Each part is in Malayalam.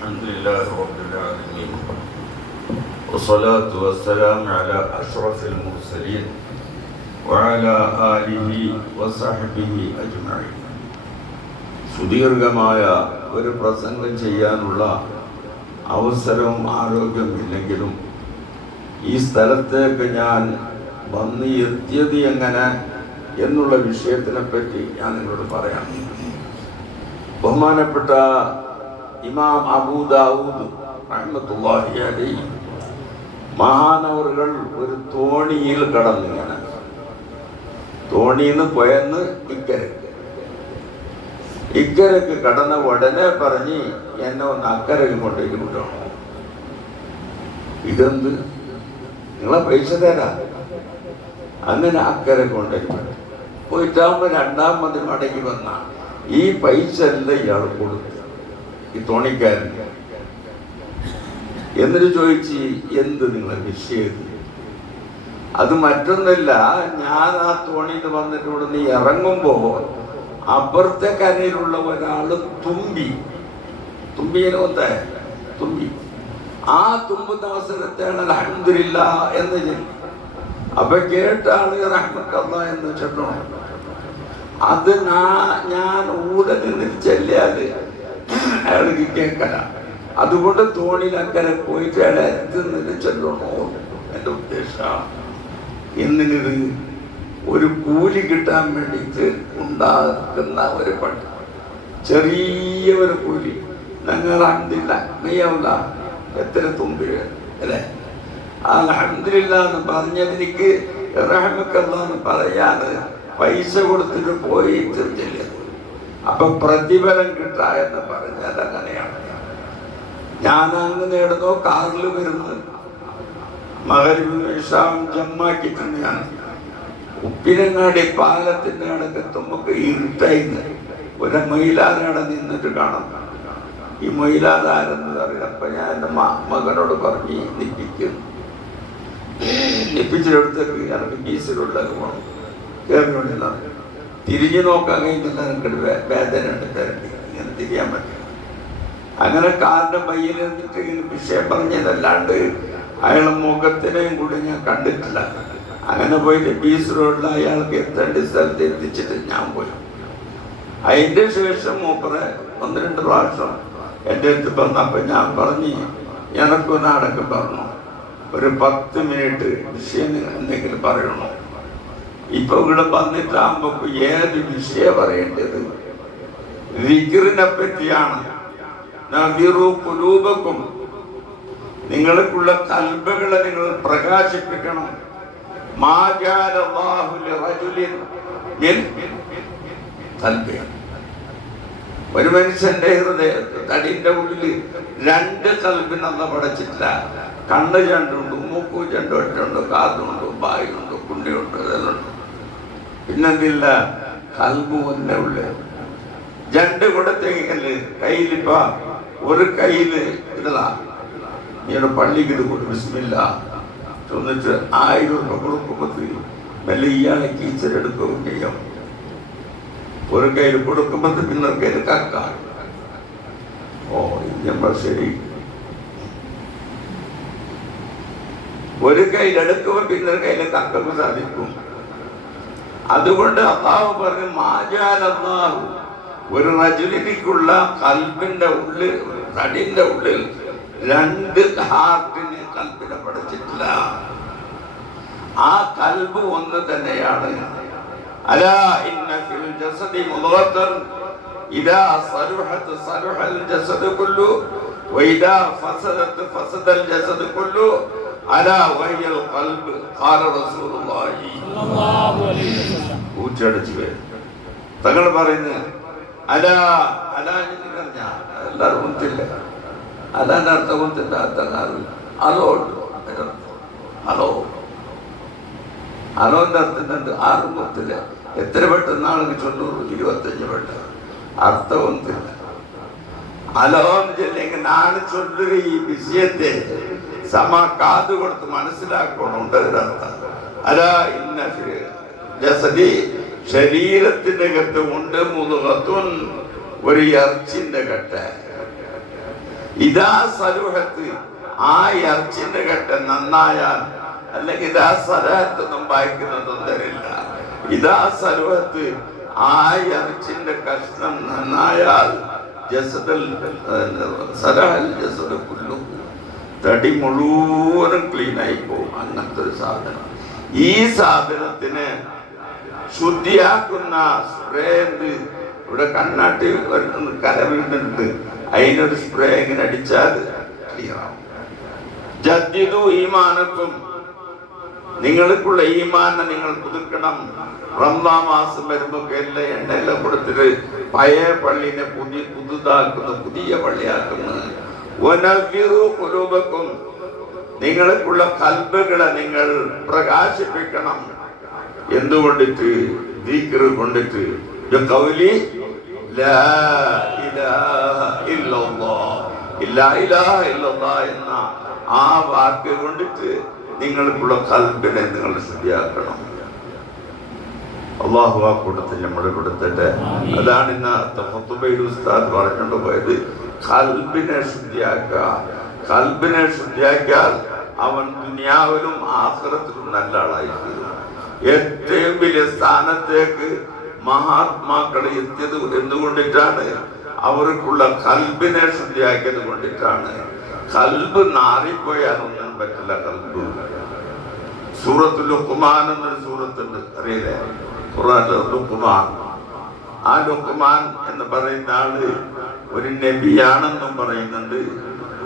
الحمد لله رب العالمين والصلاة والسلام على أشرف المرسلين وعلى آله وصحبه أجمعين. സുദീർഘമായ ഒരു പ്രസംഗം ചെയ്യാനുള്ള അവസരവും ആരോഗ്യമില്ലെങ്കിലും ഈ സ്ഥലത്തേക്ക് ഞാൻ വന്ന് എത്തിയത് എങ്ങനെ എന്നുള്ള വിഷയത്തിനെ പറ്റി ഞാൻ നിങ്ങളോട് പറയാം. ബഹുമാനപ്പെട്ട ഇമാം അബൂ ദാവൂദ് റഹ്മത്തുള്ളാഹി അലൈഹി മഹാനവറുകൾ ഒരു തോണിയിൽ കടന്നിങ്ങനെ തോണിന്ന് പോയെന്ന് ഇക്കരക്ക് കടന്ന ഉടനെ പറഞ്ഞ് എന്നെ ഒന്ന് അക്കരക്ക് കൊണ്ടേക്ക് വിട്ടണം. ഇതെന്ത് നിങ്ങളെ പൈസ തരാ. അങ്ങനെ അക്കരെ കൊണ്ടേക്ക് പോയിട്ടാകുമ്പോൾ രണ്ടാമത് മടങ്ങി വന്ന ഈ പൈസ എല്ലാം ഇയാൾ കൊടുത്തു ഈ തോണിക്കാരൻ. എന്നിട്ട് ചോദിച്ച് എന്ത് നിങ്ങളെ വിഷയം? അത് മറ്റൊന്നല്ല, ഞാൻ ആ തോണിയിൽ വന്നിട്ട് ഇവിടെ നീ ഇറങ്ങുമ്പോ അപ്പുറത്തെ കരയിലുള്ള ഒരാള് തുമ്പി ആ തുമ്പുന്ന അവസരത്താണ് അൽഹംദുലില്ലാഹ് എന്ന് ചൊല്ലി. അപ്പൊ കേട്ട ആള് റഹ്മത്തുള്ളാഹി എന്ന് ചൊല്ലോ. അത് ഞാൻ ഊടെ നിന്ന് ചെല്ലിയാല് അയാൾക്ക് കേൾക്കല. അതുകൊണ്ട് തോണിയിൽ അക്കരെ പോയിട്ട് അയാളെ എത്തുന്നിട്ട് ചെല്ലണോ എൻ്റെ ഉദ്ദേശം. എന്നിത് ഒരു കൂലി കിട്ടാൻ വേണ്ടിയിട്ട് ഉണ്ടാക്കുന്ന ഒരു പണി, ചെറിയ ഒരു കൂലി. ഞങ്ങൾ അൽഹംദുലില്ലാ മെയ്യാവില്ല എത്ര തുമ്പി അല്ലേ? അൽഹംദുലില്ലാ എന്ന് പറഞ്ഞതിനിക്ക് റഹ്മത്തുള്ളാഹി എന്ന് പറയാന് പൈസ കൊടുത്തിട്ട് പോയിട്ട് ചെല്ലുന്നത്. അപ്പൊ പ്രതിഫലം കിട്ടാ എന്ന് പറഞ്ഞാൽ അങ്ങനെയാണ്. ഞാൻ അങ്ങ് നേടുന്നോ കാറിൽ വരുന്നത് മഗ്‌രിബും ജമ്മാക്കി തന്നെയാണ്. ഉപ്പിനങ്ങാടി പാലത്തിന്റെ അടുക്കെത്തുമ്പോ ഇരുട്ടായിന്ന് ഒരു മയിലാരാടെ നിന്നിട്ട് കാണാം. ഈ മയിലാരാരെന്ന് അറിയാം. അപ്പൊ ഞാൻ എൻ്റെ മകനോട് പറഞ്ഞ് നിപ്പിച്ചെടുത്തേക്ക് എനിക്ക് ബീസിലുള്ള പോകണം. കയറിക്കൊണ്ടിരുന്ന തിരിഞ്ഞു നോക്കാൻ കഴിഞ്ഞില്ല. എനിക്കൊരു വേദന ഉണ്ട്, തരണ്ടി ഇങ്ങനെ തിരിയാൻ പറ്റും. അങ്ങനെ കാറിന്റെ പയ്യനിരുന്നിട്ട് ഇങ്ങനെ വിഷയം പറഞ്ഞതല്ലാണ്ട് അയാളെ മുഖത്തിനെയും കൂടി ഞാൻ കണ്ടിട്ടില്ല. അങ്ങനെ പോയിട്ട് ബീച്ച് റോഡിൽ അയാൾക്ക് എത്തേണ്ട സ്ഥലത്ത് എത്തിച്ചിട്ട് ഞാൻ പോയി. അതിൻ്റെ ശേഷം മൂപ്പറെ 1-2 പ്രാവശ്യം എൻ്റെ അടുത്ത് വന്നപ്പോൾ ഞാൻ പറഞ്ഞ് എനക്കൊന്ന് അടക്കം പറഞ്ഞു, ഒരു 10 മിനിറ്റ് വിഷയം എന്തെങ്കിലും പറയണോ. ഇപ്പൊ ഇവിടെ വന്നിട്ടാകുമ്പോ ഏത് വിഷയം പറയേണ്ടത്? ദിക്റിനെ പറ്റിയാണ്. നിങ്ങൾക്കുള്ള കൽബുകളെ നിങ്ങൾ പ്രകാശിപ്പിക്കണം. ഒരു മനുഷ്യന്റെ ഹൃദയ തടിന്റെ ഉള്ളിൽ 2 കൽബിനൊന്നും പടച്ചിട്ടില്ല. കണ്ണ് 2 ഉണ്ട്, മൂക്ക് 2 ഒറ്റുണ്ട്, കാതുണ്ട്, ബായുണ്ട്, കുണ്ടിയുണ്ട്, ഇതെല്ലാം. പിന്നെന്തില്ല, കൽബ് ഒന്നേ ഉള്ളു. 2 കൊടുത്തെങ്കില് കയ്യിലിപ്പ ഒരു കയ്യില് ഇതാ നീയുടെ പള്ളിക്ക് ഇത് കൊടുക്കും ബിസ്മില്ലാ എന്നിട്ട് 1000 രൂപ കൊടുക്കുമ്പോ മെല്ലെ ഇയാളെ കീച്ചരെടുക്കുകയും ചെയ്യാം. ഒരു കയ്യിൽ കൊടുക്കുമ്പോ പിന്നെ ഒരു കയ്യിൽ കക്കാം. ഓ നമ്മൾ ശരി. ഒരു കയ്യിലെടുക്കുമ്പോ പിന്നെ ഒരു കയ്യിൽ കക്കാൻ സാധിക്കും. അതുകൊണ്ട് അല്ലാഹു പറഞ്ഞു മാജാലല്ലാഹു, ഒരു റജുലിനുള്ള കൽബിന്റെ ഉള്ളിൽ, തടിന്റെ ഉള്ളിൽ 2 ഹാർട്ടിനെ കൽബിനെ പഠിച്ചിട്ടില്ല. ആ കൽബ് ഒന്ന് തന്നെയാണ്. അലാ ഇന്ന ഫിൽ ജസദി മുദ്ഗതൻ ഇദാ സലുഹത് സലുഹൽ ജസദ് കുല്ലു വഇദാ ഫസദത് ഫസദൽ ജസദ് കുല്ലു അലാ വഹിയൽ ഖൽബ് ഖാല റസൂലുള്ളാഹി സ്വല്ലല്ലാഹു അലൈഹി വസല്ലം. ഊച്ചടിച്ചു തങ്ങൾ പറയുന്നത് അലാ അലാ എന്ന് പറഞ്ഞാൽ എല്ലാവരും ഒന്നില്ല. അലാന്റെ അർത്ഥം ഒന്നില്ല. അലോ അലോ അലോന്റെ അർത്ഥം ആരും ഒത്തില്ല. എത്ര പെട്ടെന്നാണെങ്കിൽ 25 പെട്ടെന്ന് അർത്ഥം ഒന്നില്ല. അലോ എന്ന് ചൊല്ലെങ്കിൽ ഞാൻ ചൊല്ലുക ഈ വിഷയത്തെ കാതു കൊടുത്ത് മനസ്സിലാക്കണുണ്ട്. അതിനർത്ഥം അലാ ഇന്ന ജസദി, ശരീരത്തിന്റെ ഘട്ടം ഉണ്ട്, മുതുകത്തുൻ ഒരു ഇറച്ചിന്റെ ഘട്ട. ഇതാ സലുഹത്ത്, ആ ഇറച്ചിന്റെ കെട്ട് നന്നായാൽ, അല്ലെങ്കിൽ ഇതാ സലഹത്തൊന്നും വായിക്കുന്നതൊന്നും തരില്ല. ഇതാ സലുഹത്ത്, ആ ഇറച്ചിന്റെ കഷ്ണം നന്നായാൽ ജസദൽ സലഹൽ ജസദ് കുല്ലു, തടി മുഴുവനും ക്ലീനായി പോകും. അങ്ങനത്തെ ഒരു സാധനം. ഈ സാധനത്തിന് ശുദ്ധിയാക്കുന്ന സ്പ്രേ ഉണ്ട്. ഇവിടെ കണ്ണാട്ടി കലവിടുന്നുണ്ട്, അതിനൊരു സ്പ്രേ ഇങ്ങനെ അടിച്ചാൽ ക്ലിയർ ആവും. ജദ്ദിദു ഈമാനക്കും, നിങ്ങൾക്കുള്ള ഈമാനെ നിങ്ങൾ പുതുക്കണം. റമദാൻ മാസം വരുമ്പോ എല്ലാ എണ്ണയെല്ലാം കൊടുത്തിട്ട് പഴയ പള്ളിനെ പുതുതാക്കുന്നു, പുതിയ പള്ളിയാക്കുന്നു. വനവ്വിറു ഖുലൂബക്കും, നിങ്ങൾക്കുള്ള കൽബുകളെ നിങ്ങൾ പ്രകാശിപ്പിക്കണം. എന്തുകൊണ്ടിട്ട്? ദിക്ർ കൊണ്ടിട്ട്. ഖൗലി ലാ ഇലാഹ ഇല്ലല്ലാഹ്, ലാ ഇലാഹ ഇല്ലല്ലാഹ് എന്ന ആ വാക്ക് കൊണ്ടിട്ട് നിങ്ങൾക്കുള്ള കൽബിനെ നിങ്ങൾ ശുദ്ധിയാക്കണം. അള്ളാഹു ആ കൂട്ടത്തിൽ നമ്മൾ കൊടുത്തിട്ട്. അതാണ് ഇന്ന് ഖുതുബയിൽ ഉസ്താദ് പറഞ്ഞുകൊണ്ട് പോയത്, കൽബിനെ ശുദ്ധിയാക്കുക. കൽബിനെ ശുദ്ധിയാക്കിയാൽ അവൻ ദുനിയാവിലും ആഖിറത്തിലും നല്ല ആളായിരിക്കും. ഏറ്റവും വലിയ സ്ഥാനത്തേക്ക് മഹാത്മാക്കൾ എത്തിയത് എന്തുകൊണ്ടിട്ടാണ്? അവർക്കുള്ള കൽബിനെ ശുദ്ധിയാക്കിയത് കൊണ്ടിട്ടാണ്. കൽബ് നാറിപ്പോയാലൊന്നും പറ്റില്ല. കൽബ് സൂറത്തുൽ ലുഖ്മാൻ എന്നൊരു സൂറത്തുണ്ട്, അറിയില്ലേ? ഖുർആനിലെ ലുഖ്മാൻ. ആ ലുഖ്മാൻ എന്ന് പറയുന്ന ആള് ഒരു നബിയാണെന്നും പറയുന്നുണ്ട്.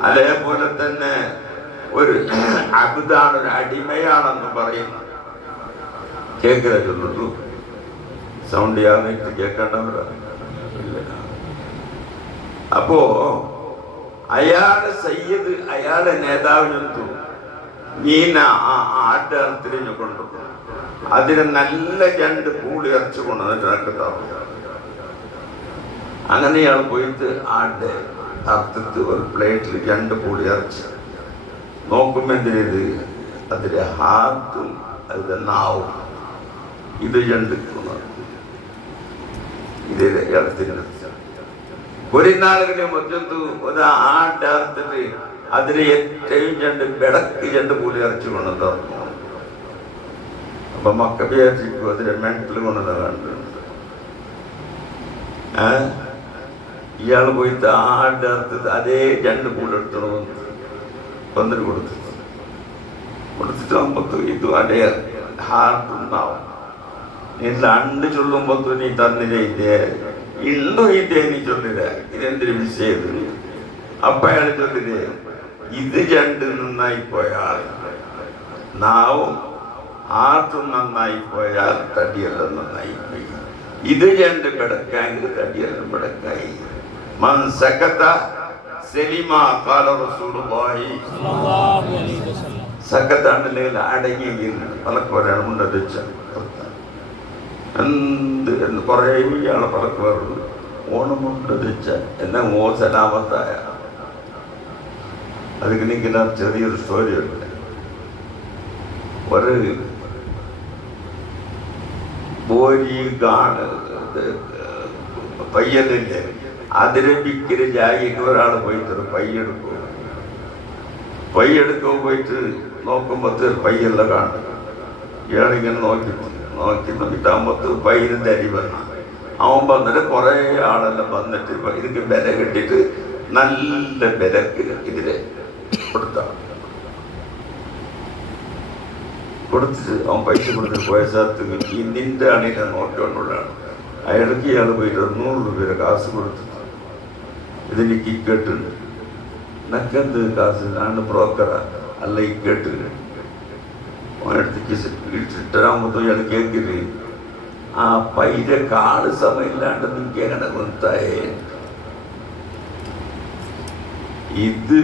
അതേപോലെ തന്നെ ഒരു അബ്ദാണ്, ഒരു അടിമയാണെന്നും പറയുന്നു. കേൾക്കില്ല, ചൊല്ലുള്ളൂ. സൗണ്ട് ചെയ്യാനായിട്ട് കേൾക്കേണ്ടവരാ. അപ്പോ അയാളെ സയ്യിദ്, അയാളെ നേതാവിനെന്തു മീന ആട്ടത്തിരിഞ്ഞു കൊണ്ടു, അതിന് നല്ല 2 പൂളി ഇറച്ചു കൊണ്ടുവന്നിട്ട് തറു. അങ്ങനെ ഇയാൾ പോയിട്ട് ആട്ടെ അർത്ഥത്ത് ഒരു പ്ലേറ്റിൽ 2 പൂളി ഇറച്ച് നോക്കുമ്പോ എന്തിനത്? അതിലെ ഹാർട്ടും അതിന്റെ നാവും ഇത് 2 ഇത് ഇയാളത്തിന് ഒരു നാളുകളെ മൊത്തത്ത് ഒരു ആട്ടർത്തിട്ട് അതിന് ഏറ്റവും 2 ബെടക്ക് 2 പൂളി ഇറച്ചു കൊണ്ടു തുറന്നു. അപ്പൊ മക്ക വിചാരിച്ചു അതിലെ മെന്റൽ കൊണ്ടത് കണ്ടിട്ടുണ്ട്. ഇയാൾ പോയിട്ട് ആട്ടർത്തത് അതേ 2 പൂളി എടുത്തോണ്ട് വന്നിട്ട് കൊടുത്തിട്ട് ഇതും അതേ ഹാർട്ടുണ്ടാവും. നീ 2 ചൊല്ലുമ്പോ നീ തന്നില്ല ഇതേ ഇന്നും ഇതേ നീ ചൊല്ലില്ല, ഇതെന്തൊരു വിഷയം. അപ്പൊ അയാൾ ചൊല്ലില്ലേ, ഇത് 2 നന്നായി പോയാൽ നാവും ആർട്ടും നന്നായി പോയാൽ തടിയെല്ലാം നന്നായി പോയി. ഇത് 2 ബെടക്കായെങ്കിൽ തടിയെല്ലാം ബെടക്കായി. മൻ സകത സലിമ ഖാല റസൂലുള്ളാഹി സ്വല്ലല്ലാഹു അലൈഹി വസല്ലം. സകതാണെങ്കിൽ അടങ്ങിയെങ്കിൽ പലപ്പോഴാണ് മുണ്ടടിച്ച എന്ത് എന്ന് കുറേ ഇയാളെ പലപ്പോഴും ഓണമുണ്ടടിച്ച എന്നാ സലാമത്തായ. അതിന് ഇങ്ങനെ ചെറിയൊരു സ്റ്റോറി ഉണ്ട്. ഒരു ബോരി പയ്യലില്ലേ, അതിനെ വിക്കര് ജായിട്ട് ഒരാൾ പോയിട്ട് പയ്യെടുക്കും. പയ്യെടുക്കുമ്പോൾ പോയിട്ട് നോക്കുമ്പോൾ പയ്യെല്ലാം കാണും. ഇയാളിങ്ങനെ നോക്കി നോക്കിത്താകുമ്പോൾ പയ്യന്റെ അരി വന്ന അവൻ വന്നിട്ട് കുറേ ആളെല്ലാം വന്നിട്ട് ഇതിക്ക് വില കെട്ടിട്ട് നല്ല വിലക്ക് ഇതിലെ കൊടുത്തിട്ട് അവൻ പൈസ കൊടുത്തിട്ട് പോയ സ്ഥലത്ത് ഈ നിന്റെ ആണെങ്കിൽ നോക്കിക്കൊണ്ടുള്ളതാണ്. അയാൾക്ക് ഇയാൾ പോയിട്ട് 100 രൂപ കാശ് കൊടുത്തിട്ട് ഇതിന് കിക്കെട്ടുണ്ട്. നക്കെന്ത് കാശ്? ഞാൻ ബ്രോക്കറാ അല്ല ഈ കേട്ടില്ല. ഇട്ടരാകുമ്പോ ഇയാൾ കേൾക്കില്ലേ, ആ പൈര കാട് സമയമില്ലാണ്ട് നിനക്ക് എങ്ങനെ കൊണ്ടായേ? ഇത്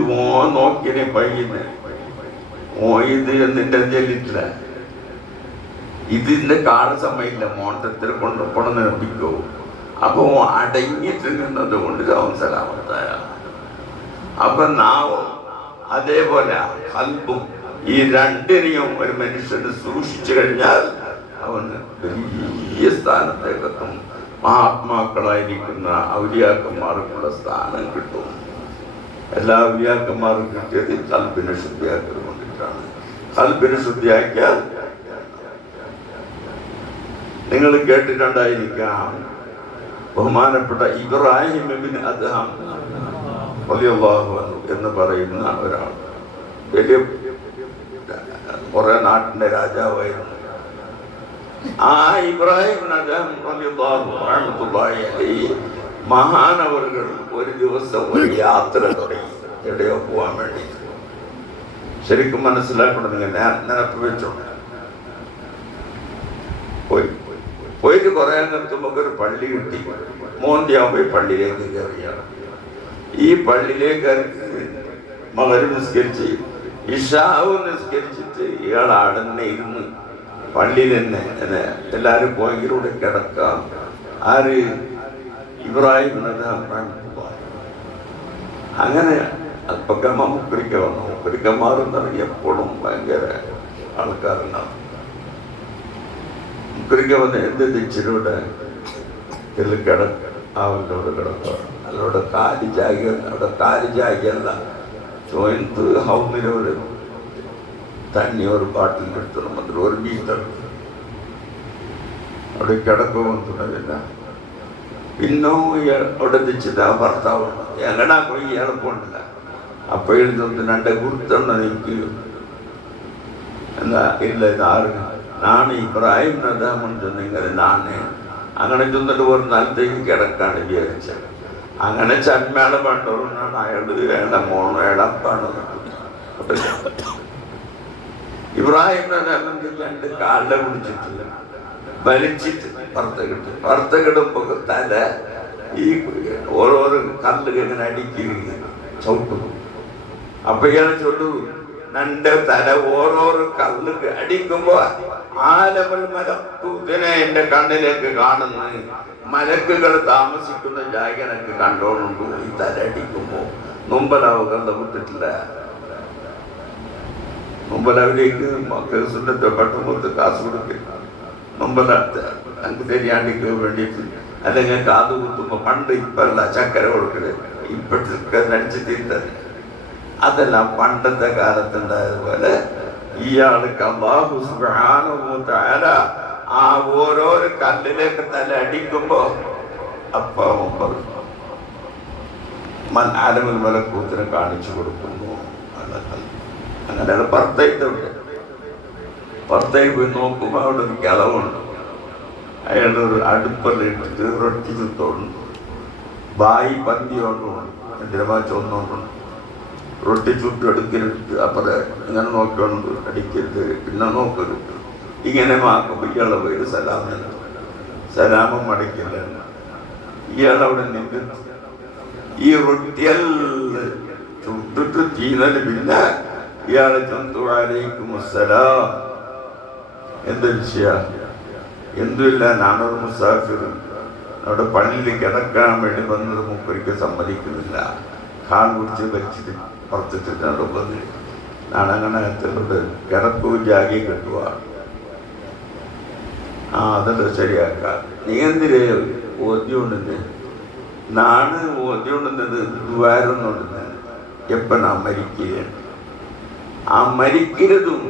നോക്കിനെ പയ്യനെ ഇത് നിന്റെ ചെല്ലിട്ടില്ല. ഇതിന്റെ കാട് സമയമില്ല, മോട്ടത്തിൽ കൊണ്ടുപോണെന്ന് നിർമ്മിക്കോ. അപ്പൊ അടങ്ങിയിട്ടിരുന്നത് കൊണ്ട് അവൻ സലാമത്തായ. അപ്പൊ നാവും അതേപോലെ കൽബും ഈ 2നെയും ഒരു മനുഷ്യന് സൂക്ഷിച്ചു കഴിഞ്ഞാൽ അവന് വലിയ സ്ഥാനത്തേക്കെത്തും. മഹാത്മാക്കളായിരിക്കുന്ന ഔലിയാക്കന്മാർക്കുള്ള സ്ഥാനം കിട്ടും. എല്ലാ ഔലിയാക്കന്മാരും കിട്ടിയത് കൽബിനെ ശുദ്ധിയാക്കൽ കൊണ്ടിട്ടാണ്. കൽബിനെ ശുദ്ധിയാക്കിയാൽ നിങ്ങൾ കേട്ടിട്ടുണ്ടായിരിക്കാം, ബഹുമാനപ്പെട്ട ഇബ്രാഹിം ഇബ്നു അദ്ഹം റളിയല്ലാഹു അൻഹു എന്ന് പറയുന്ന ഒരാൾ വലിയ കുറെ നാട്ടിന്റെ രാജാവായിരുന്നു. ആ ഇബ്രാഹിം ഇബ്നു അദ്ഹം റളിയല്ലാഹു അൻഹു മഹാനവറുകൾ ഒരു ദിവസം ഒരു യാത്ര തുടങ്ങി, എവിടെയോ പോകാൻ വേണ്ടി. ശരിക്കും മനസ്സിലാക്കണം, നിങ്ങൾ നിനപ്പ് വെച്ചോണ്ട് പോയിട്ട് കുറെ നിർത്തുമ്പോൾ ഒരു പള്ളി കിട്ടി. മോന്തിയാവുമ്പോൾ പള്ളിയിലേക്ക് കയറിയാണ്. ഈ പള്ളിയിലേക്ക് മകരം നിസ്കരിച്ച് ഇഷാവ് നിസ്കരിച്ചിട്ട് ഇയാൾ ആടന്നെ ഇരുന്ന് പള്ളിയിൽ തന്നെ എല്ലാവരും പോയെങ്കിലൂടെ കിടക്കാം. ആര്? ഇബ്രാഹിം അങ്ങനെ അല്പക്കമ്മ മുക്കരിക്ക വന്നു. മുക്കരിക്കന്മാരെന്ന് എപ്പോഴും ഭയങ്കര ആൾക്കാരുണ്ടാവും. മുക്കരിക്ക വന്ന് എന്ത് തെച്ചിലൂടെ അവനോട് കിടക്കുക. അതിലൂടെ കാലി ജാഗ, അവിടെ കാലി ജാഗയല്ല, ചോയത്ത് ഹൗമിലൊരു തണ്ണി ഒരു ബാട്ടിൽ എടുത്തണം. അതിൽ ഒരു മീറ്റർ അവിടെ കിടക്കുമെന്ന് തുടങ്ങില്ല. പിന്നോ അവിടെ തെച്ചിട്ട് ആ ഭർത്താവാണ് എങ്ങടാ പോയി എളുപ്പമുണ്ടില്ല. അപ്പോൾ എഴുതുന്നത് എൻ്റെ ഗുരുത്തണ്ണ എനിക്ക് എന്താ ഇല്ല, ഇതാറ് നാണ് ഇബ്രാഹിം അദ്ഹം ചെന്നെങ്കിൽ നാണ് അങ്ങനെ ചെന്നിട്ട് ഒരു നിലത്തേക്ക് കിടക്കാണ് വിചാരിച്ചത്. അങ്ങനെ ചന്മേള പണ്ടോന്നാണ് അയാൾ ഏടമോണോ ഏടപ്പാണ്. ഇബ്രാഹിം അദ്ഹം രണ്ട് കാലിലെ പിടിച്ചിട്ടില്ല, വലിച്ചിട്ട് പുറത്ത് കിടുമ്പോൾ തല ഈ ഓരോരോ കല്ല് ഇങ്ങനെ അടിക്കുക ചവിട്ടും. അപ്പൊ ഇയാളെ ചൊല്ലു, നന്റെ തല ഓരോരോ കല്ല് അടിക്കുമ്പോ ആലമൽ മലക്കൂത്തിനെ എന്റെ കണ്ണിലേക്ക് കാണുന്നു. മലക്കുകൾ താമസിക്കുന്ന ജാഗനക്ക് കണ്ടോണ്ടുണ്ടു. ഈ തല അടിക്കുമ്പോ മുമ്പലാവ് കണ്ട വിട്ടിട്ടില്ല. മുമ്പലവിലേക്ക് കേസിന്റെ പെട്ടെന്ന് കാശ് കൊടുക്കില്ല. മുമ്പലത്തെ എനിക്ക് തെരിയാണ്ടിക്ക് വേണ്ടിയിട്ട് അല്ലെങ്കിൽ കാത് കുത്തുമ്പോ പണ്ട് ഇപ്പല്ല ചക്കര കൊടുക്കല്, ഇപ്പോഴത്തെ നടിച്ച് തീർത്തത് അതെല്ലാം പണ്ടത്തെ കാലത്തുണ്ടായതുപോലെ ഇയാൾക്ക് അല്ലാഹു സുബ്ഹാനഹു വ തആല ആ ഓരോരോ കല്ലിലേക്ക് തല അടിക്കുമ്പോ അപ്പൊ ആലമുൽ മലക്കൂത്തിനെ കാണിച്ചു കൊടുക്കുന്നു. അങ്ങനെയാണ് പുറത്തേക്കുണ്ട്. പുറത്തേക്ക് പോയി നോക്കുമ്പോൾ അവിടെ ഒരു കിളവുണ്ട്. അയാളുടെ ഒരു അടുപ്പിലിട്ട് റൊട്ടി ചുത്തോണ്ട് ബായി പന്തി കൊണ്ടുണ്ട്, എന്തിനാ ചൊന്നുകൊണ്ടുണ്ട്. റൊട്ടി ചുട്ടെടുക്കരുത്, അപ്പറേ ഇങ്ങനെ നോക്കിക്കൊണ്ട് അടിക്കരുത്, പിന്നെ നോക്കരുത്. ഇങ്ങനെ മാക്കുമ്പോൾ ഇയാളുടെ പേര് സലാമൻ. സലാമും മടക്കില്ല. ഇയാളവിടെ നിന്ന് ഈ റൊട്ടിയെല്ലാം ചുട്ടിട്ട് തീനൽ പിന്നെ ഇയാളെ ചന്തു അലൈക്കും അസ്സലാം. എന്താ വിഷയ? എന്തുമില്ല, ഞാനൊരു മുസാഫിർ അവിടെ പള്ളിയിൽ കിടക്കാൻ വേണ്ടി വന്നത് മൂപ്പരിക്ക് സമ്മതിക്കുന്നില്ല. കാൽ പിടിച്ച് വലിച്ചിട്ട് പുറത്തിട്ടിട്ടാണ് ഉള്ളത്. ഞാനങ്ങനെ കിടക്കവും ജാഗി കെട്ടുക. അതെല്ലാം ശരിയാക്കാം. നീ എന്തിനേ ഓദ്യമുണ്ടെന്ന് നാണ് ഓദ്യമുണ്ടെന്നത് ദ്വാരന്നുണ്ടെന്ന് എപ്പോൾ നാം മരിക്കുകയാണ്. ആ മരിക്കുന്നതും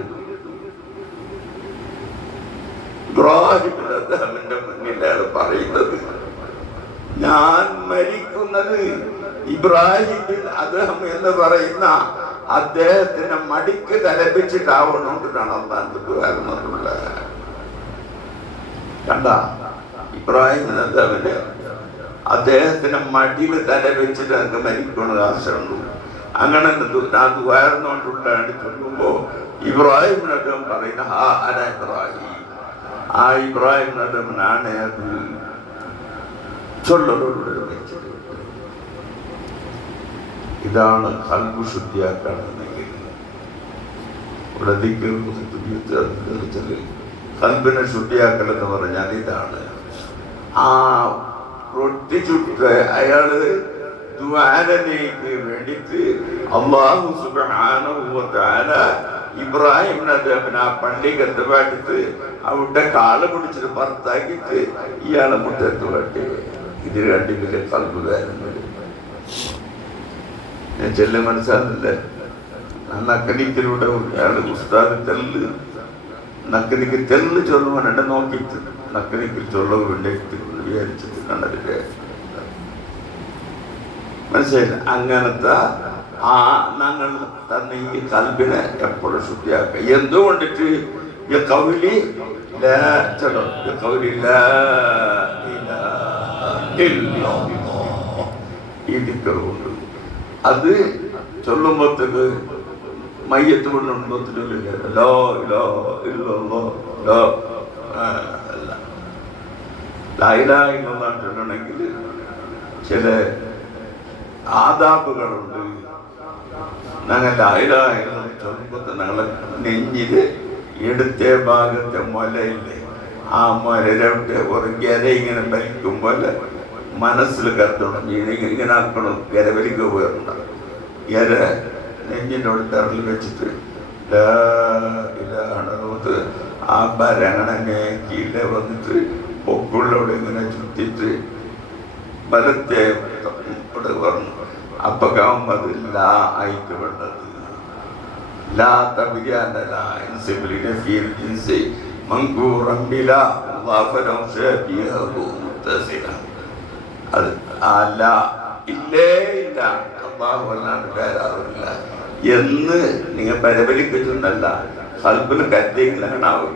ഇബ്രാഹിമിന്റെ മുന്നിലാണ് പറയുന്നത്. ഞാൻ മരിക്കുന്നത് ഇബ്രാഹിം അദ്ഹം എന്ന് പറയുന്ന അദ്ദേഹത്തിന് മടിക്ക് തലപ്പിച്ചിട്ടാവണമെന്നാണ് അള്ളാഹുവിനുള്ള കണ്ട. ഇബ്രാഹിം അദ്ഹമിന് അദ്ദേഹത്തിന് മടിയിൽ തലവെച്ചിട്ട് എനിക്ക് മരിക്കണത് ആവശ്യമുള്ളൂ. അങ്ങനെ ഞാൻ ദ്വാരന്നുകൊണ്ടുണ്ടാണ് ചൊല്ലുമ്പോ ഇബ്രാഹിം അദ്ഹം പറയുന്ന ഹാ അന ഇബ്രാഹിം, ആ ഇബ്രാഹിം അദ്ഹമിനാണ് അത് ചൊല്ലലോട് വെച്ചത്. ഇതാണ് ഖൽബ് ശുദ്ധിയാക്കണമെന്നെങ്കിൽ ഇവിടെ ഖൽബിനെ ശുദ്ധിയാക്കൽ എന്ന് പറഞ്ഞാൽ ഇതാണ്. ആ റൊട്ടി ചുട്ട് അയാള് ദ്വാരനേക്ക് വേണ്ടിയിട്ട് അല്ലാഹു സുബ്ഹാനഹു വ തആല ഇബ്രാഹിം അദ്ഹമിനെ ആ പള്ളിക്കത്ത് പാട്ടിട്ട് അവിടെ കാല് പിടിച്ചിട്ട് പുറത്താക്കിയിട്ട് ഇയാളെ മുറ്റത്ത് പാട്ടി. ഇത് രണ്ടിലെ ഖൽബ് കാര്യങ്ങൾ. ഞാൻ ചെല്ല മനസ്സാന്നില്ല നക്കനിക്കിലൂടെ ഉസ്താദ് തെല്ല് നക്കനിക്ക് തെല്ല് ചൊല്ലുവാൻ എന്നെ നോക്കിയിട്ട് നക്കനിക്കിൽ ചൊല്ലവ് വേണ്ടിയിട്ട് വിചാരിച്ചത് കണ്ടതില്ലേ മനസ്സിലായില്ല. അങ്ങനത്തെ ആ ഞങ്ങൾ തന്നെ ഈ കൽബിനെ എപ്പോഴും ശുദ്ധിയാക്കുക. എന്തുകൊണ്ടിട്ട് ഈ കൗലി ഈ ദിക്കറുണ്ട് അത് ചൊല്ലുമ്പോഴത്തേക്ക് മയ്യത്ത് കൊണ്ടുണ്ടെങ്കിൽ ചൊല്ലണമെങ്കിൽ ചില ആദാബുകളുണ്ട്. ഞങ്ങൾ ചൊല്ലുമ്പോൾ ഞങ്ങളെ നെഞ്ഞില് എടുത്ത ഭാഗത്തെ മുലയില്ലേ ആ മുലയുടെ ഒരു ഗര ഇങ്ങനെ വലിക്കുമ്പോൾ മനസ്സിൽ കത്തണം ഇങ്ങനെ ആക്കണം. ഗര വലിക്കുക പോയിട്ടുണ്ട്. ഗര നെഞ്ഞിനോട് തറൽ വെച്ചിട്ട് ഇതാണത് ആ ഭരണനെ കീഴെ വന്നിട്ട് പൊക്കുള്ളവിടെ ഇങ്ങനെ ചുറ്റിട്ട് ബലത്തെ ഇവിടെ പറഞ്ഞു. അപ്പകാവും അത് ലാ ആയിട്ട് വേണ്ടത് ലാ തബിയാനല ഇൻസിബിലിനെ ഫീൽ ജിൻസി മങ്കൂറം ബിലാ വാഫനം ഷബിഹു മുത്തസില. അത് ആ ലാ ഇല്ലേ ഇല്ല അല്ലാഹു അല്ലാണ്ട് വേറാവില്ല എന്ന് നിങ്ങൾ പരിപലിക്കുന്നുണ്ടല്ല. കൽബിൽ കരുതിയെങ്കിൽ അങ്ങനാവും.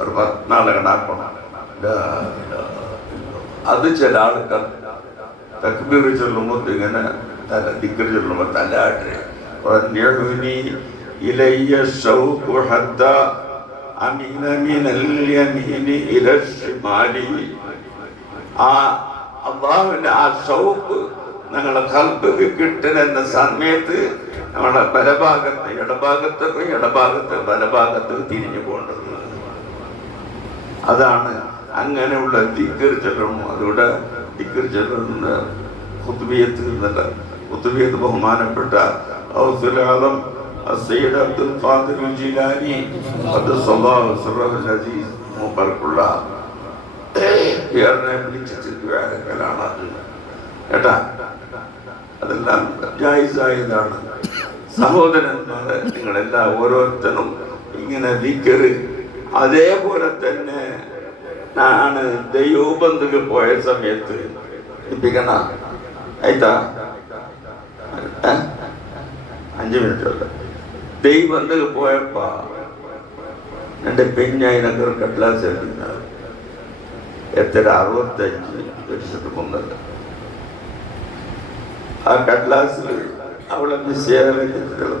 ഒരു 10 നാൾ അങ്ങനാക്കണം. അത് ചില ആൾക്കാർ തക്ബീർ ചൊല്ലുമ്പോൾ ഇങ്ങനെ തല ദിക്ർ ചൊല്ലുമ്പോൾ തലാട്ട് ഇലയ്യ ശൗഖു ഹത്താ അമീന മിനൽ യമീനി ഇല ശിമാലി. ആ അല്ലാഹുവിന്റെ ആ ശൗഖ് ഞങ്ങളുടെ കൽബിൽ കിട്ടുന്ന സമയത്ത് നമ്മുടെ ബലഭാഗത്ത് ഇടഭാഗത്ത് ബലഭാഗത്ത് തിരിഞ്ഞു പോകേണ്ടത്. അതാണ് അങ്ങനെയുള്ള ദിക്ർ ചൊല്ലണം. അതുകൂടെ ദിക്ർ ചൊല്ലുന്ന ഖുത്ബിയത്ത് എന്നല്ല. ഖുത്ബിയത്ത് ബഹുമാനപ്പെട്ട ഔസുൽ ആലം സയ്യിദ് അബ്ദുൽ ഖാദിർ ജീലാനി ഖദ്ദസല്ലാഹു സിർറഹുൽ അസീസ് മൂപ്പർക്കുള്ള പേരിനെ വിളിച്ചിട്ട് ദ്വാരക്കലാണ് കേട്ടാ. അതെല്ലാം ജായിസായതാണ്. സഹോദരന്മാരെ നിങ്ങളെല്ലാം ഓരോരുത്തരും ഇങ്ങനെ ദിക്ർ. അതേപോലെ തന്നെ ನಾನು ದೈವಬಂಧಿಗೆ പോയ സമയത്ത് ഇപ്പിക്കണ ആയിട്ടാ 5 മിനിറ്റല്ല. ദൈവബന്ധിಗೆ പോയപ്പ എൻ്റെ പെഞ്ഞായിനൊക്കെ കട്ലാസ് എഴുതുന്നത് എത്ര 65 വർഷത്തിന് മുന്നല്ല. ആ കട്ലാസിൽ അവളെ മിസ്സേല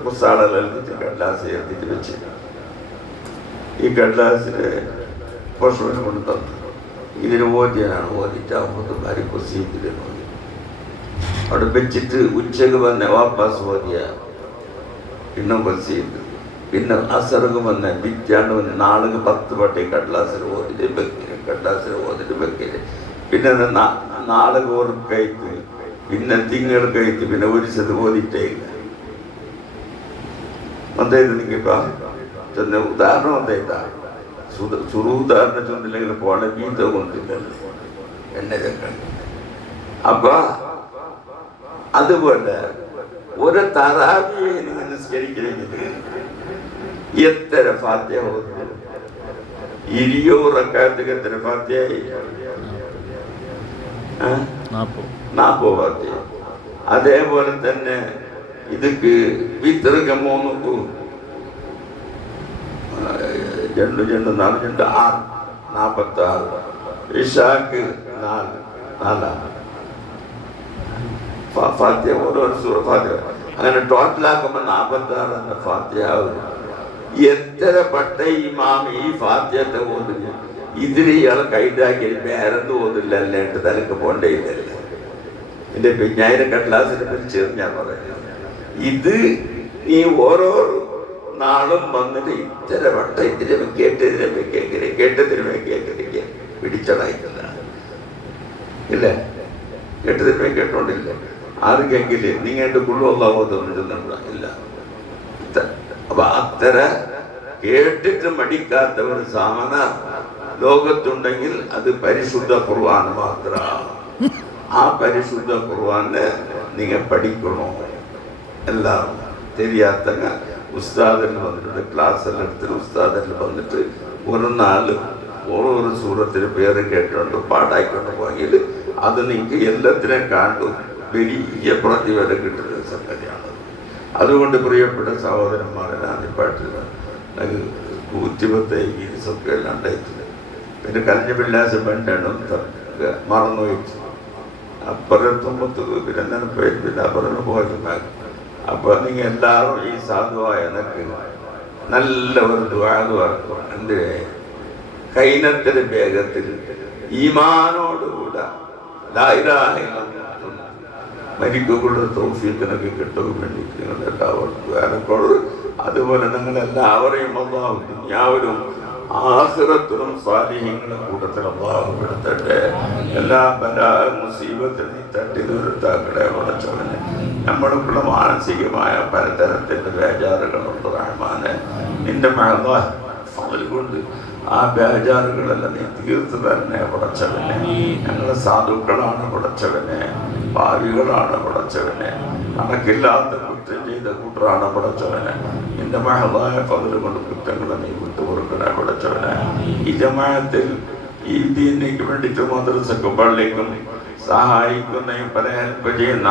പുസ്തകമെഴുതിട്ട് കട്ലാസ് എഴുതിട്ട് വെച്ച് ഈ കട്ലാസിലെ പശുവിനെ കൊണ്ട് തന്നു. ഇതിന് ഓതിയാണ് ഓതിട്ടാകുമ്പോൾ ഭാര്യ കൊസിയിട്ടിരുന്നു. അവിടെ വെച്ചിട്ട് ഉച്ചക്ക് വന്ന വാപ്പാസ് ഓതിയ പിന്നെ കൊസിയിട്ട് പിന്നെ അസർക്ക് വന്ന പിറ്റാണ്ട് വന്ന് നാളുക്ക് 10 പട്ടി കട്ലാസിൽ ഓതിട്ട് വെക്കല് പിന്നെ നാളുക്ക് ഒരു കയറ്റ് പിന്നെ തിങ്കൾ കയറ്റ് പിന്നെ ഒരു ചെത് ഓതിട്ടേ ഇല്ല. എന്തായത് നിങ്ങൾക്കാ ചെന്ന ഉദാഹരണം എന്തായിട്ടാ സുറുദാഹരണ ചൊന്നില്ലെങ്കിൽ പോണ ഗീത കൊണ്ടില്ലല്ലോ എന്നെ അപ്പൊ അതുപോലെ ഒരു തറാവിയെ നിങ്ങൾ നിസ്കരിക്കണമെങ്കിൽ എത്ര ഫാത്തിഹ ഓതുന്നു? 20 റക്അത്ത് എത്ര ഫാത്തിഹയായി? 40 ഫാത്തിഹ. അതേപോലെ തന്നെ ഇതൊക്കെ വിത്തർക്ക് 3 2 2 4 2 6 46. ഇശാക്ക് 4 ഫാത്തിഹ ഓരോ സൂറ ഫാത്തിഹ. അങ്ങനെ ടോട്ടലാക്കുമ്പോൾ 46 എന്ന ഫാത്തിഹ ആവും. എത്ര പട്ട ഇമാം ഈ ഫാത്തിഹത്തെ ഓതുന്നു? ഇതിന് ഇയാൾ കൈതാക്കി വേറെന്ന് ഓതില്ല അല്ലാണ്ട് തലക്ക് പോണ്ടേ ഇല്ലല്ല. എൻ്റെ 5000 കട്ലാസിനെ പറ്റി ഞാൻ പറയുന്നത് ഇത് നീ ഓരോ നാളും വന്നിട്ട് ഇത്തര വട്ട ഇതിനെ കേട്ടതിനെ പിടിച്ചടായിട്ടില്ല ഇല്ലേ? കേട്ടതിനെ കേട്ടോണ്ടില്ല. ആർക്കെങ്കില് നിങ്ങളുടെ കുള്ളുള്ളാവോന്നില്ല ഇല്ല. അപ്പൊ അത്തര കേട്ടിട്ട് മടിക്കാത്തവർ സാമന ലോകത്തുണ്ടെങ്കിൽ അത് പരിശുദ്ധ ഖുർആൻ മാത്രമാണ്. ആ പരിശുദ്ധ ഖുർആനെ നിങ്ങൾ പഠിക്കണോ? എല്ലാം தெரியாதங்க ഉസ്താദിൽ വന്നിട്ട് ക്ലാസ്സിൽ എടുത്തിട്ട് ഉസ്താദിൽ വന്നിട്ട് ഒരു നാല് ഓരോ സൂറത്തിന് പേര് കേട്ടുകൊണ്ട് പാടായിക്കൊണ്ട് പോയെങ്കിൽ അത് നിങ്ങൾക്ക് എല്ലാത്തിനെയും കണ്ടു വലിയ പ്രതിഫലം കിട്ടുന്ന സംഗതിയാണ്. അതുകൊണ്ട് പ്രിയപ്പെട്ട സഹോദരന്മാരെ, ഞാൻ ഈ പാട്ടിൽ കൂറ്റിപത്തെ ഗീരിസൊക്കെ എല്ലാം ഉണ്ടായിട്ടില്ല. പിന്നെ കലിഞ്ഞ പിള്ളാസ് പെണ്ണും മറന്നു വെച്ചു അപ്പുറത്തുമ്പത്ത് പിന്നെ നിനപ്പേര് പിന്നെ അപ്പുറത്ത് പോയിട്ടുണ്ടാകും. അപ്പോൾ നിങ്ങൾ എല്ലാവരും ഈ സാധുവായ എനിക്ക് നല്ല ഒരു ദ്വാത് വർക്കും എൻ്റെ കൈനത്തിന് വേഗത്തിൽ ഈമാനോടുകൂടെ മരിക്കുള്ള തൗഫീഖിനൊക്കെ കിട്ടുക വേണ്ടി നിങ്ങൾ എല്ലാവർക്കും വേനക്കോട് അതുപോലെ നിങ്ങളെല്ലാവരെയും അല്ലാഹു ദുനിയാവിലും ആഖിറത്തിലും സാലിഹീങ്ങളുടെ കൂട്ടത്തിൽ അല്ലാഹു പെടുത്തട്ടെ. എല്ലാ മുസീബത്തിനും തട്ടി ദൂരത്താക്കളെ വളച്ചവനെ. നമ്മൾക്കുള്ള മാനസികമായ പലതരത്തിൻ്റെ ബേജാറുകളുണ്ട് റഹ്മാനെ. നിന്റെ ഫളൽ കൊണ്ട് ആ ബേജാറുകളെല്ലാം നീ തീർത്ത് തന്നെ പടച്ചവനെ. ഞങ്ങൾ സാധുക്കളാണ് പടച്ചവനെ, ഭാവികളാണ് പടച്ചവനെ, കണക്കില്ലാത്ത കുറ്റം ചെയ്ത കൂട്ടറാണ് പടച്ചവനെ. നിന്റെ മഹളായ ഫളൽ കൊണ്ട് കുറ്റങ്ങളെ നീ വിട്ടുകൊടുക്കണേ പടച്ചവനെ. ഈ ജമാഅത്തിൽ ഈ ദീനിക്ക് വേണ്ടിയിട്ട് മദ്രസക്കും പള്ളിക്കും സഹായിക്കുന്നതും പല ഹെൽപ്പ് ചെയ്യുന്ന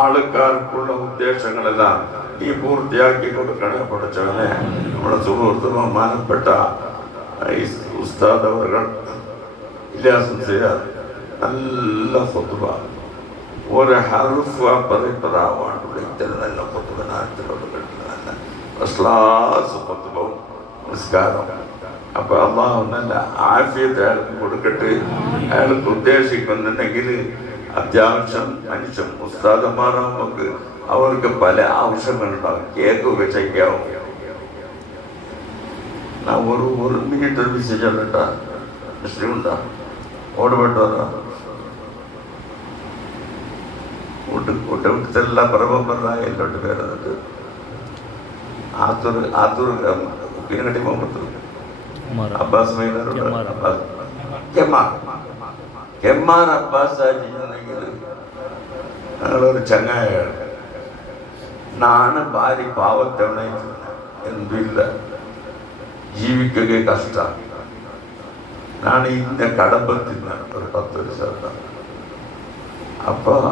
ആൾക്കാർക്കുള്ള ഉദ്ദേശങ്ങളെല്ലാം നീ പൂർത്തിയാക്കി കൊടുക്കണേ പടച്ചവനെ. നമ്മുടെ സുഹൃത്ത് ബഹുമാനപ്പെട്ട ഉസ്താദ് അവർ നല്ല ഖുത്ബ, ഒരു ഹർഫ് പതിപ്പതാവാണ് ഇത്തരം നല്ല ഖുത്ബ നാട്ടിലോട്ട് കിട്ടുന്ന നല്ല ക്ലാസ് ഖുത്ബവും നിസ്കാരം. അപ്പോൾ അള്ളാഹു നല്ല ആഫിയത്ത് അയാൾക്ക് കൊടുക്കട്ടെ. അയാൾക്ക് ഉദ്ദേശിക്കുന്നുണ്ടെങ്കിൽ അത്യാവശ്യം മനുഷ്യൻ ഉസ്താദന്മാരാകുമ്പോൾ അവർക്ക് പല ആവശ്യങ്ങളുണ്ടാകും. കേക്കൊക്കെ ചെയ്യാവും. நான் ஒரு மினிட் சர்வீஸ் சொல்லட்டா மிஸ்டர் உண்டா ஓடப்பட்டு வரா ഒട്ടവിട്ടതെല്ലാം പരമപരായ എല്ലോട്ട് പേര് എന്നിട്ട് ആത്തൂർ പീനങ്ങട്ടി മുഹമ്മദ് അബ്ബാസ് കെമ്മാർ അബ്ബാസ് ആജിന്നെങ്കിൽ ഞങ്ങളൊരു ചങ്ങായാണ്. നാണ് ഭാര്യ പാവത്തവണ എന്തില്ല ജീവിക്കുക കഷ്ടം. ഞാൻ ഇന്ന കടമ്പത്തിൽ ഒരു 10 വർഷം. അപ്പോൾ